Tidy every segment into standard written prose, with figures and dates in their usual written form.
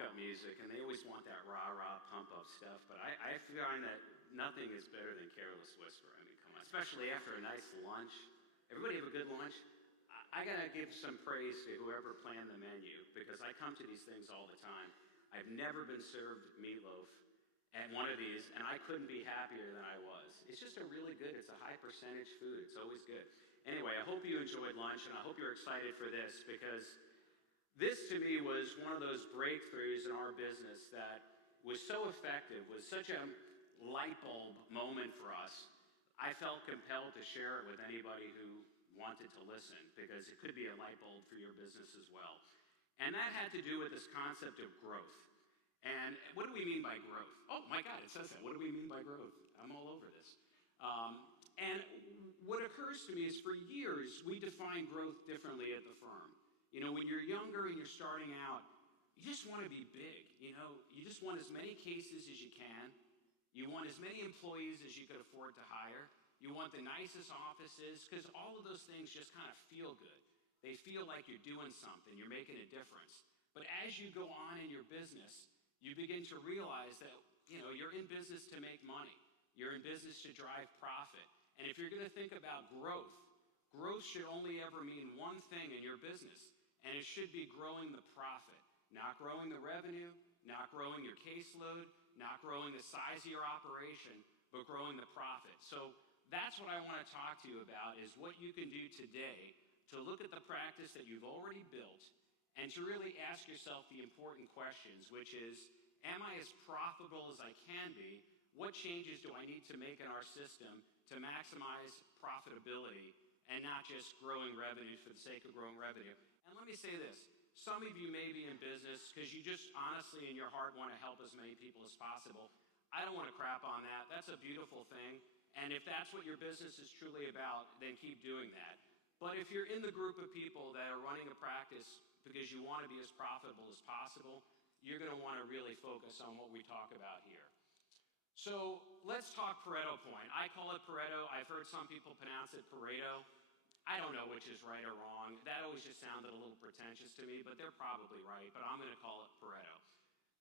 walk-up music, and they always want that rah-rah, pump-up stuff, but I find that nothing is better than Careless Whisper. I mean, come on, especially after a nice lunch. Everybody have a good lunch? I gotta give some praise to whoever planned the menu, because I come to these things all the time. I've never been served meatloaf at one of these, and I couldn't be happier than I was. It's just it's a high percentage food. It's always good. Anyway, I hope you enjoyed lunch, and I hope you're excited for this, because this to me was one of those breakthroughs in our business that was so effective, was such a light bulb moment for us. I felt compelled to share it with anybody who wanted to listen, because it could be a light bulb for your business as well. And that had to do with this concept of growth. And what do we mean by growth? Oh my God, it says that. What do we mean by growth? I'm all over this. And what occurs to me is for years, we define growth differently at the firm. You know, when you're younger and you're starting out, you just want to be big. You know, you just want as many cases as you can. You want as many employees as you could afford to hire. You want the nicest offices, because all of those things just kind of feel good. They feel like you're doing something, you're making a difference. But as you go on in your business, you begin to realize that, you know, you're in business to make money. You're in business to drive profit. And if you're going to think about growth, growth should only ever mean one thing in your business, and it should be growing the profit, not growing the revenue, not growing your caseload, not growing the size of your operation, but growing the profit. So that's what I want to talk to you about, is what you can do today to look at the practice that you've already built and to really ask yourself the important questions, which is, am I as profitable as I can be? What changes do I need to make in our system to maximize profitability and not just growing revenue for the sake of growing revenue? And let me say this. Some of you may be in business because you just honestly in your heart want to help as many people as possible. I don't want to crap on that. That's a beautiful thing. And if that's what your business is truly about, then keep doing that. But if you're in the group of people that are running a practice because you want to be as profitable as possible, you're going to want to really focus on what we talk about here. So let's talk Pareto point. I call it Pareto. I've heard some people pronounce it Pareto. I don't know which is right or wrong. That always just sounded a little pretentious to me, but they're probably right. But I'm going to call it Pareto.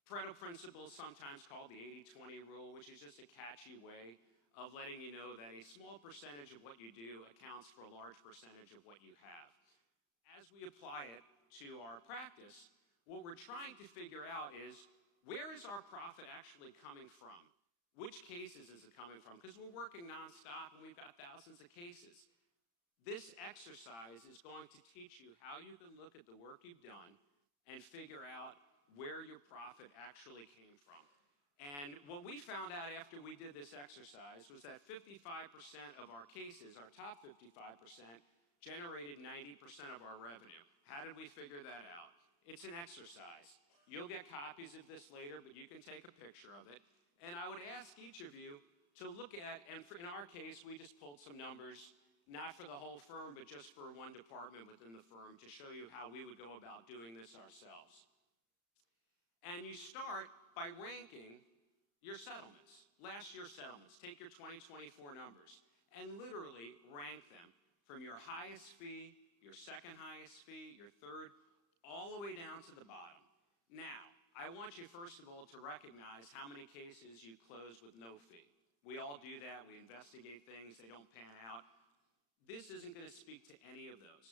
Pareto principle is sometimes called the 80-20 rule, which is just a catchy way of letting you know that a small percentage of what you do accounts for a large percentage of what you have. As we apply it to our practice, what we're trying to figure out is, where is our profit actually coming from? Which cases is it coming from? Because we're working nonstop and we've got thousands of cases. This exercise is going to teach you how you can look at the work you've done and figure out where your profit actually came from. And what we found out after we did this exercise was that 55% of our cases, our top 55%, generated 90% of our revenue. How did we figure that out? It's an exercise. You'll get copies of this later, but you can take a picture of it. And I would ask each of you to look at, and in our case, we just pulled some numbers, not for the whole firm, but just for one department within the firm, to show you how we would go about doing this ourselves. And you start by ranking your settlements, last year's settlements. Take your 2024 numbers and literally rank them from your highest fee, your second highest fee, your third, all the way down to the bottom. Now, I want you first of all to recognize how many cases you close with no fee. We all do that. We investigate things. They don't pan out. This isn't going to speak to any of those.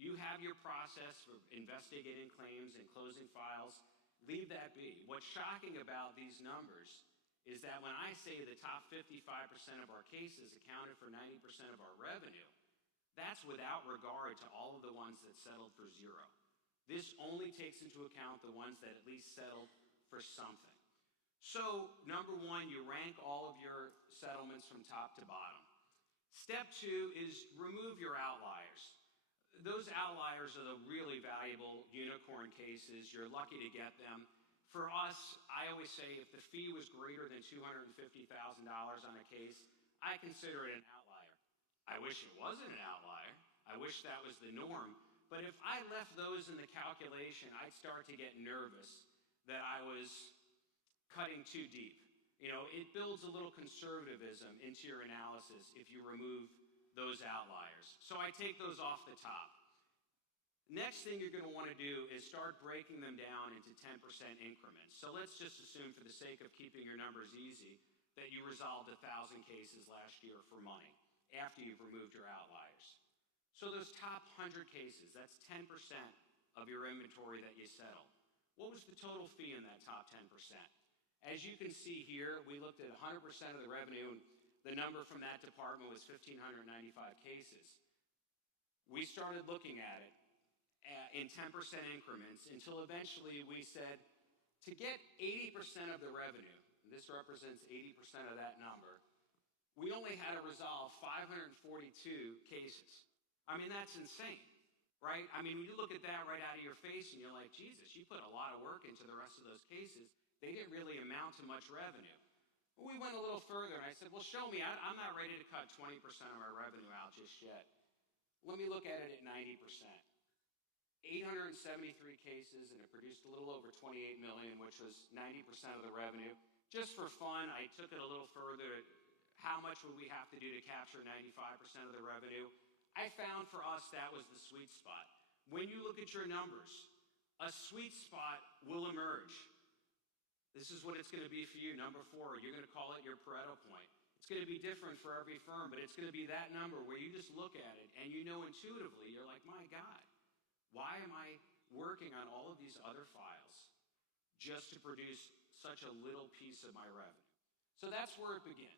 You have your process for investigating claims and closing files. Leave that be. What's shocking about these numbers is that when I say the top 55% of our cases accounted for 90% of our revenue, that's without regard to all of the ones that settled for zero. This only takes into account the ones that at least settled for something. So, number one, you rank all of your settlements from top to bottom. Step two is remove your outliers. Those outliers are the really valuable unicorn cases. You're lucky to get them. For us, I always say if the fee was greater than $250,000 on a case, I consider it an outlier. I wish it wasn't an outlier. I wish that was the norm. But if I left those in the calculation, I'd start to get nervous that I was cutting too deep. You know, it builds a little conservatism into your analysis if you remove those outliers. So I take those off the top. Next thing you're going to want to do is start breaking them down into 10% increments. So let's just assume, for the sake of keeping your numbers easy, that you resolved 1,000 cases last year for money after you've removed your outliers. So those top 100 cases, that's 10% of your inventory that you settled. What was the total fee in that top 10%? As you can see here, we looked at 100% of the revenue, and the number from that department was 1,595 cases. We started looking at it in 10% increments until eventually we said, to get 80% of the revenue, this represents 80% of that number, we only had to resolve 542 cases. I mean, that's insane, right? I mean, you look at that right out of your face and you're like, Jesus, you put a lot of work into the rest of those cases. They didn't really amount to much revenue. We went a little further and I said, well, show me. I'm not ready to cut 20% of our revenue out just yet. Let me look at it at 90%. 873 cases, and it produced a little over 28 million, which was 90% of the revenue. Just for fun, I took it a little further. How much would we have to do to capture 95% of the revenue? I found for us that was the sweet spot. When you look at your numbers, a sweet spot will emerge. This is what it's going to be for you. Number 4, you're going to call it your Pareto point. It's going to be different for every firm, but it's going to be that number where you just look at it and you know intuitively, you're like, my God, why am I working on all of these other files just to produce such a little piece of my revenue? So that's where it begins.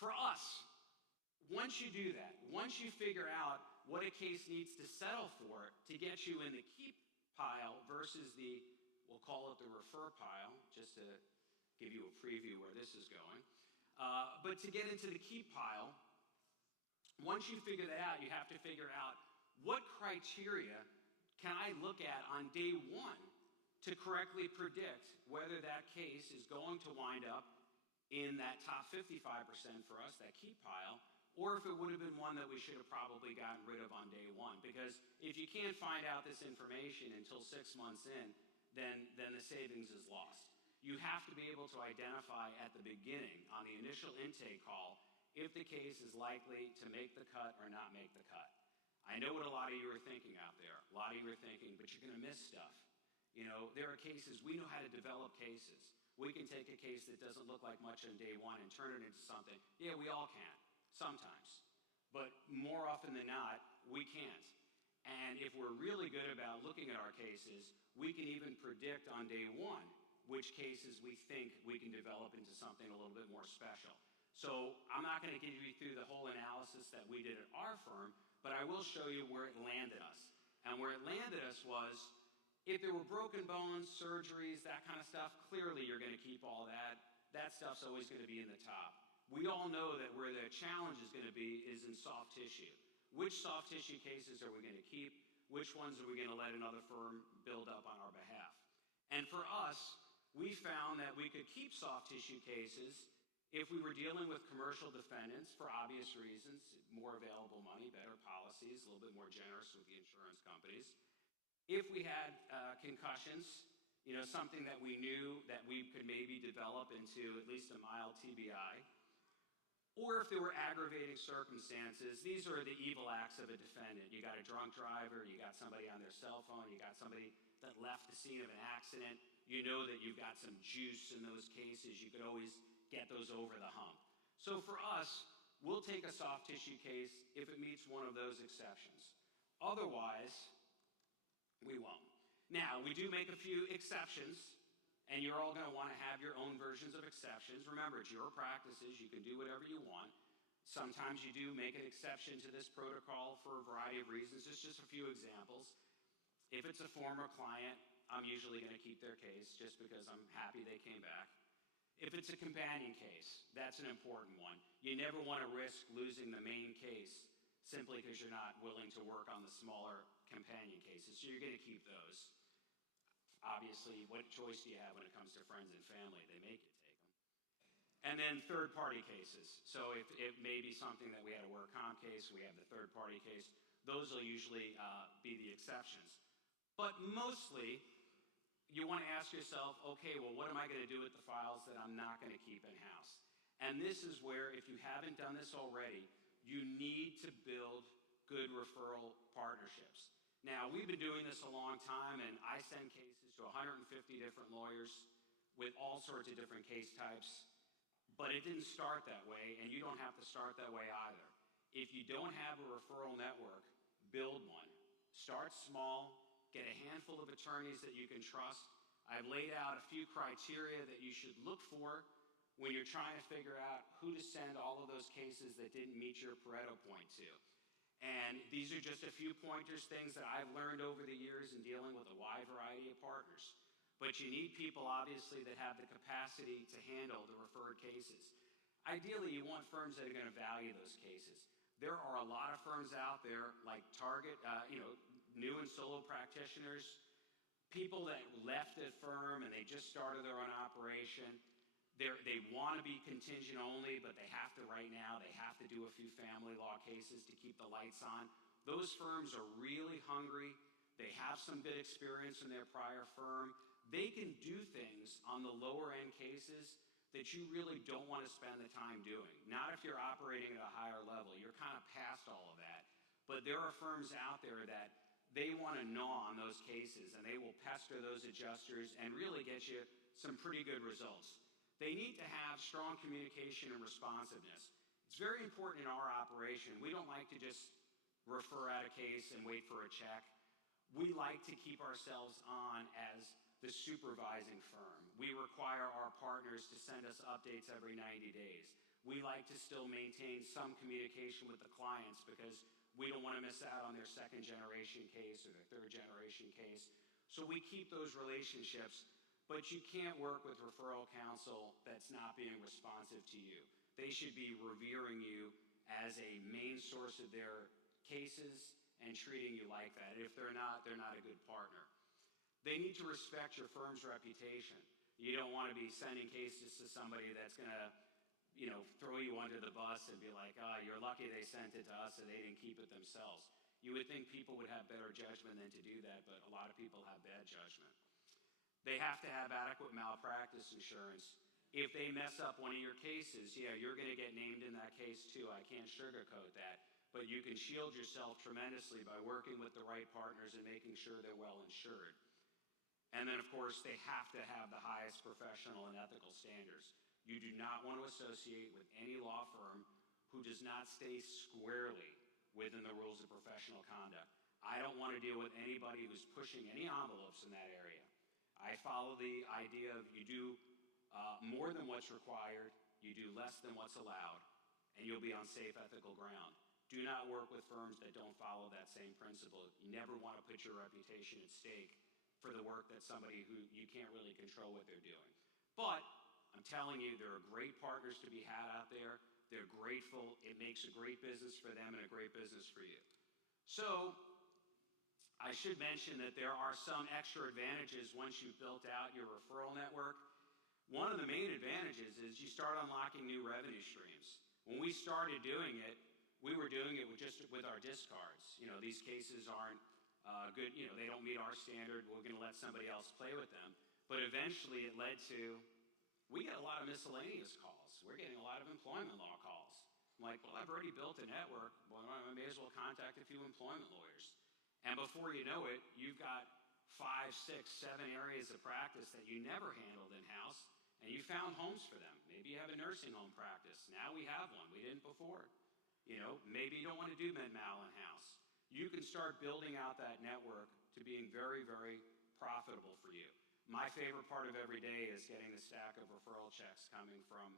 For us, once you do that, once you figure out what a case needs to settle for to get you in the keep pile versus the, we'll call it the refer pile, just to give you a preview where this is going. But to get into the keep pile, once you figure that out, you have to figure out what criteria can I look at on day one to correctly predict whether that case is going to wind up in that top 55% for us, that keep pile, or if it would have been one that we should have probably gotten rid of on day one. Because if you can't find out this information until 6 months in, then the savings is lost. You have to be able to identify at the beginning, on the initial intake call, if the case is likely to make the cut or not make the cut. I know what a lot of you are thinking out there. A lot of you are thinking, but you're going to miss stuff. You know, there are cases, we know how to develop cases. We can take a case that doesn't look like much on day one and turn it into something. Yeah, we all can, sometimes. But more often than not, we can't. And if we're really good about looking at our cases, we can even predict on day one which cases we think we can develop into something a little bit more special. So I'm not going to give you through the whole analysis that we did at our firm, but I will show you where it landed us. And where it landed us was, if there were broken bones, surgeries, that kind of stuff, clearly you're going to keep all that. That stuff's always going to be in the top. We all know that where the challenge is going to be is in soft tissue. Which soft tissue cases are we going to keep? Which ones are we going to let another firm build up on our behalf? And for us, we found that we could keep soft tissue cases if we were dealing with commercial defendants for obvious reasons, more available money, better policies, a little bit more generous with the insurance companies. If we had concussions, you know, something that we knew that we could maybe develop into at least a mild TBI, or if there were aggravating circumstances, these are the evil acts of a defendant. You got a drunk driver, you got somebody on their cell phone, you got somebody that left the scene of an accident. You know that you've got some juice in those cases. You could always get those over the hump. So for us, we'll take a soft tissue case if it meets one of those exceptions. Otherwise, we won't. Now, we do make a few exceptions, and you're all going to want to have your own versions of exceptions. Remember, it's your practices. You can do whatever you want. Sometimes you do make an exception to this protocol for a variety of reasons. Just a few examples. If it's a former client, I'm usually going to keep their case just because I'm happy they came back. If it's a companion case, that's an important one. You never want to risk losing the main case simply because you're not willing to work on the smaller companion cases. So you're going to keep those. Obviously, what choice do you have when it comes to friends and family? They make you take them. And then third-party cases. So if it may be something that we had a work comp case, we have the third-party case, those will usually be the exceptions. But mostly, you want to ask yourself, okay, well, what am I going to do with the files that I'm not going to keep in-house? And this is where, if you haven't done this already, you need to build good referral partnerships. Now, we've been doing this a long time, and I send cases to 150 different lawyers with all sorts of different case types, but it didn't start that way, and you don't have to start that way either. If you don't have a referral network, build one. Start small, get a handful of attorneys that you can trust. I've laid out a few criteria that you should look for when you're trying to figure out who to send all of those cases that didn't meet your Pareto point to. And these are just a few pointers, things that I've learned over the years in dealing with a wide variety of partners. But you need people, obviously, that have the capacity to handle the referred cases. Ideally, you want firms that are going to value those cases. There are a lot of firms out there like Target, new and solo practitioners, people that left a firm and they just started their own operation. They want to be contingent only, but they have to right now. They have to do a few family law cases to keep the lights on. Those firms are really hungry. They have some good experience in their prior firm. They can do things on the lower end cases that you really don't want to spend the time doing. Not if you're operating at a higher level. You're kind of past all of that. But there are firms out there that they want to gnaw on those cases, and they will pester those adjusters and really get you some pretty good results. They need to have strong communication and responsiveness. It's very important in our operation. We don't like to just refer out a case and wait for a check. We like to keep ourselves on as the supervising firm. We require our partners to send us updates every 90 days. We like to still maintain some communication with the clients because we don't want to miss out on their second generation case or their third generation case. So we keep those relationships, but you can't work with referral counsel that's not being responsive to you. They should be revering you as a main source of their cases and treating you like that. If they're not a good partner. They need to respect your firm's reputation. You don't want to be sending cases to somebody that's going to, throw you under the bus and be like, you're lucky they sent it to us and they didn't keep it themselves. You would think people would have better judgment than to do that, but a lot of people have bad judgment. They have to have adequate malpractice insurance. If they mess up one of your cases, you're going to get named in that case too. I can't sugarcoat that. But you can shield yourself tremendously by working with the right partners and making sure they're well insured. And then, of course, they have to have the highest professional and ethical standards. You do not want to associate with any law firm who does not stay squarely within the rules of professional conduct. I don't want to deal with anybody who's pushing any envelopes in that area. I follow the idea of you do more than what's required, you do less than what's allowed, and you'll be on safe, ethical ground. Do not work with firms that don't follow that same principle. You never want to put your reputation at stake for the work that somebody who you can't really control what they're doing. But I'm telling you, there are great partners to be had out there. They're grateful. It makes a great business for them and a great business for you. So I should mention that there are some extra advantages once you've built out your referral network. One of the main advantages is you start unlocking new revenue streams. When we started doing it, we were doing it with our discards. These cases aren't good, they don't meet our standard, we're going to let somebody else play with them. But eventually it led to, we get a lot of miscellaneous calls. We're getting a lot of employment law calls. I'm like, well, I've already built a network. Well, I may as well contact a few employment lawyers. And before you know it, you've got 5, 6, 7 areas of practice that you never handled in-house, and you found homes for them. Maybe you have a nursing home practice. Now we have one. We didn't before. Maybe you don't want to do med-mal in-house. You can start building out that network to being very, very profitable for you. My favorite part of every day is getting the stack of referral checks coming from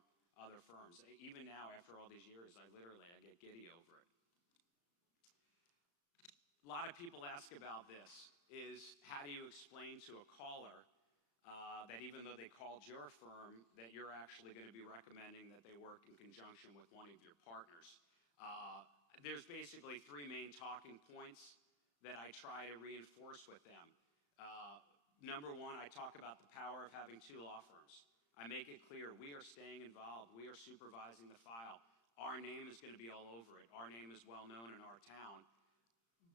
other firms. Even now, after all these years, I get giddy over it. A lot of people ask about this, is how do you explain to a caller that even though they called your firm, that you're actually going to be recommending that they work in conjunction with one of your partners? There's basically 3 main talking points that I try to reinforce with them. Number 1, I talk about the power of having 2 law firms. I make it clear we are staying involved. We are supervising the file. Our name is going to be all over it. Our name is well known in our town.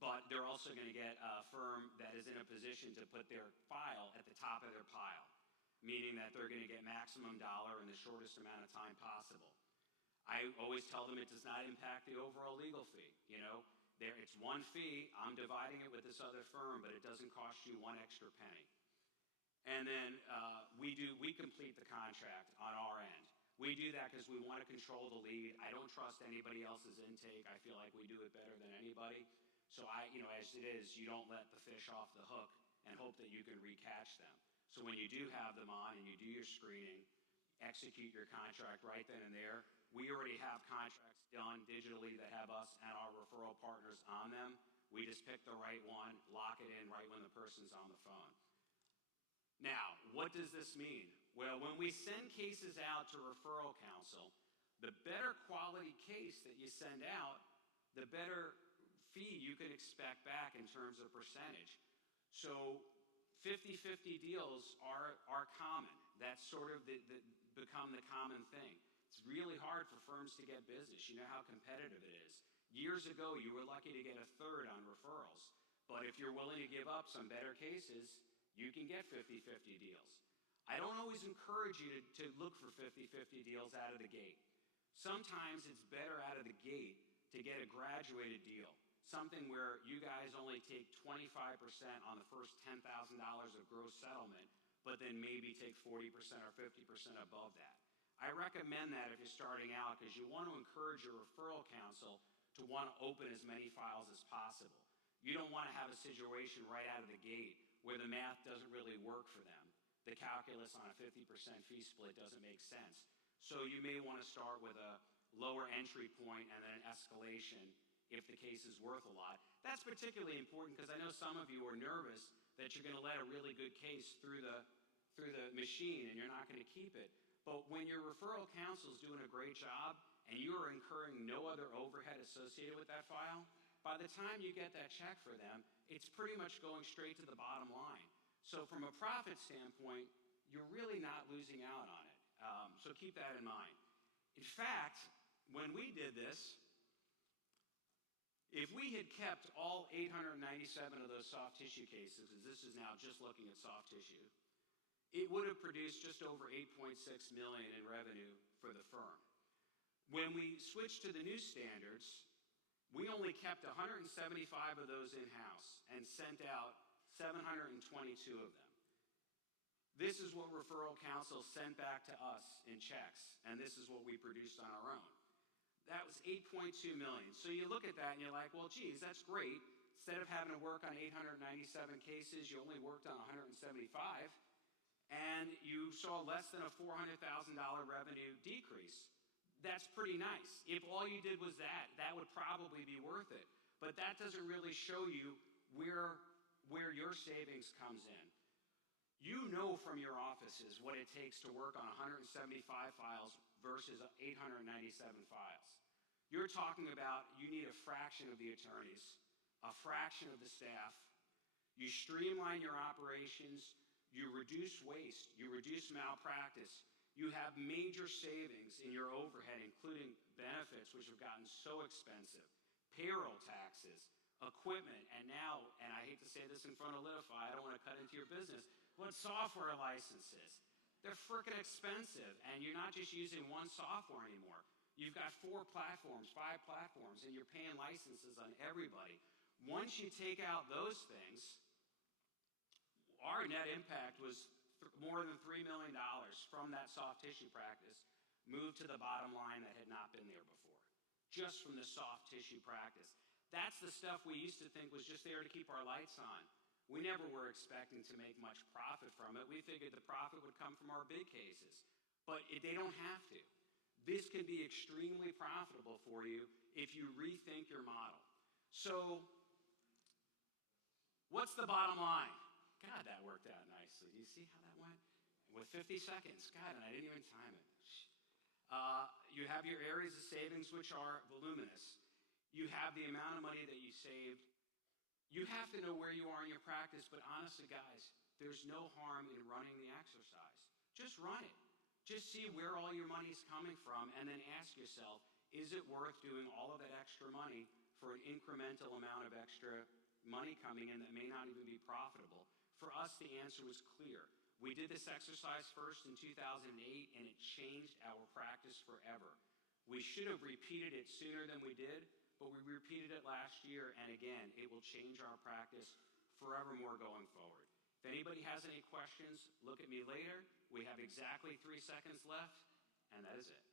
But they're also going to get a firm that is in a position to put their file at the top of their pile, meaning that they're going to get maximum dollar in the shortest amount of time possible. I always tell them it does not impact the overall legal fee. There, it's one fee. I'm dividing it with this other firm, but it doesn't cost you one extra penny. And then we complete the contract on our end. We do that because we want to control the lead. I don't trust anybody else's intake. I feel like we do it better than anybody. So as it is, you don't let the fish off the hook and hope that you can recatch them. So when you do have them on and you do your screening, execute your contract right then and there. We already have contracts done digitally that have us and our referral partners on them. We just pick the right one, lock it in right when the person's on the phone. Now, what does this mean? Well, when we send cases out to referral counsel, the better quality case that you send out, the better fee you can expect back in terms of percentage. So 50-50 deals are common. That's sort of become the common thing. It's really hard for firms to get business. You know how competitive it is. Years ago, you were lucky to get a third on referrals. But if you're willing to give up some better cases, you can get 50-50 deals. I don't always encourage you to look for 50-50 deals out of the gate. Sometimes it's better out of the gate to get a graduated deal, something where you guys only take 25% on the first $10,000 of gross settlement, but then maybe take 40% or 50% above that. I recommend that if you're starting out because you want to encourage your referral counsel to want to open as many files as possible. You don't want to have a situation right out of the gate where the math doesn't really work for them. The calculus on a 50% fee split doesn't make sense. So you may want to start with a lower entry point and then an escalation if the case is worth a lot. That's particularly important because I know some of you are nervous that you're going to let a really good case through the machine and you're not going to keep it. But when your referral counsel is doing a great job and you are incurring no other overhead associated with that file, by the time you get that check for them, it's pretty much going straight to the bottom line. So from a profit standpoint, you're really not losing out on it. So keep that in mind. In fact, when we did this, if we had kept all 897 of those soft tissue cases, because this is now just looking at soft tissue, it would have produced just over $8.6 million in revenue for the firm. When we switched to the new standards, we only kept 175 of those in-house and sent out 722 of them. This is what referral counsel sent back to us in checks, and this is what we produced on our own. That was $8.2 million. So you look at that and you're like, well, geez, that's great. Instead of having to work on 897 cases, you only worked on 175, and you saw less than a $400,000 revenue decrease. That's pretty nice. If all you did was that would probably be worth it. But that doesn't really show you where your savings comes in. You know from your offices what it takes to work on 175 files versus 897 files. You're talking about you need a fraction of the attorneys, a fraction of the staff. You streamline your operations, you reduce waste, you reduce malpractice. You have major savings in your overhead, including benefits, which have gotten so expensive, payroll taxes, equipment, and now, and I hate to say this in front of Litify, I don't want to cut into your business, but software licenses. They're freaking expensive, and you're not just using one software anymore. You've got 4 platforms, 5 platforms, and you're paying licenses on everybody. Once you take out those things, our net impact was more than $3 million from that soft tissue practice moved to the bottom line that had not been there before, just from the soft tissue practice. That's the stuff we used to think was just there to keep our lights on. We never were expecting to make much profit from it. We figured the profit would come from our big cases, but they don't have to. This can be extremely profitable for you if you rethink your model. So, what's the bottom line? God, that worked out nicely. Do you see how that went? With 50 seconds. God, and I didn't even time it. You have your areas of savings, which are voluminous. You have the amount of money that you saved. You have to know where you are in your practice, but honestly, guys, there's no harm in running the exercise. Just run it. Just see where all your money's coming from, and then ask yourself, is it worth doing all of that extra money for an incremental amount of extra money coming in that may not even be profitable? For us, the answer was clear. We did this exercise first in 2008, and it changed our practice forever. We should have repeated it sooner than we did, but we repeated it last year, and again, it will change our practice forevermore going forward. If anybody has any questions, look at me later. We have exactly 3 seconds left, and that is it.